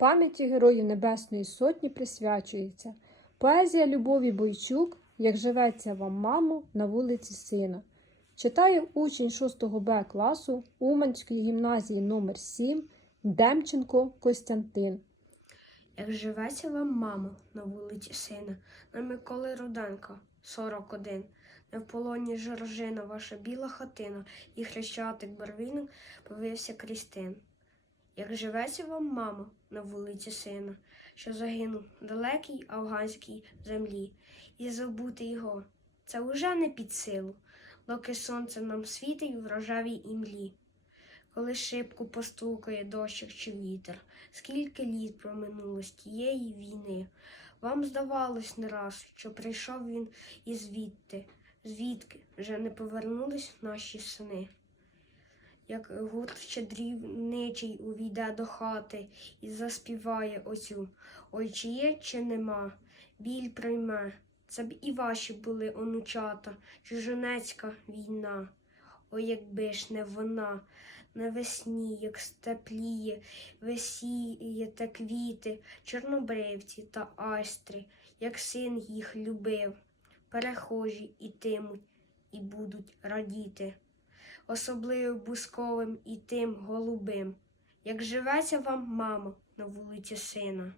Пам'яті Героїв Небесної Сотні присвячується поезія Любові Бойчук Як живеться вам, мамо, на вулиці Сина. Читає учень 6 Б класу Уманської гімназії номер 7 Демченко Костянтин. Як живеться вам, мамо, на вулиці сина, на Миколи Руденка, 41. Не в полоні жоржина ваша біла хатина, і хрещатик барвінок повився крістин. Як живеться вам, мамо, на вулиці сина, що загинув далекій афганській землі, і забути його, це уже не під силу, доки сонце нам світить в рожевій імлі. Коли шибку постукає дощик чи вітер, скільки літ проминуло з тієї війни. Вам здавалось не раз, що прийшов він і звідти, звідки вже не повернулись наші сини. Як гурт щедрівничий увійде до хати і заспіває оцю Ой, чи є, чи нема, біль прийме. Це б і ваші були онучата, чужинецька війна. Ой, якби ж не вона, навесні, як степліє, весіє квіти, чорнобривці та айстри, як син їх любив, перехожі ітимуть і будуть радіти, особливо бусковим і тим голубим, як живеться вам, мамо, на вулиці сина.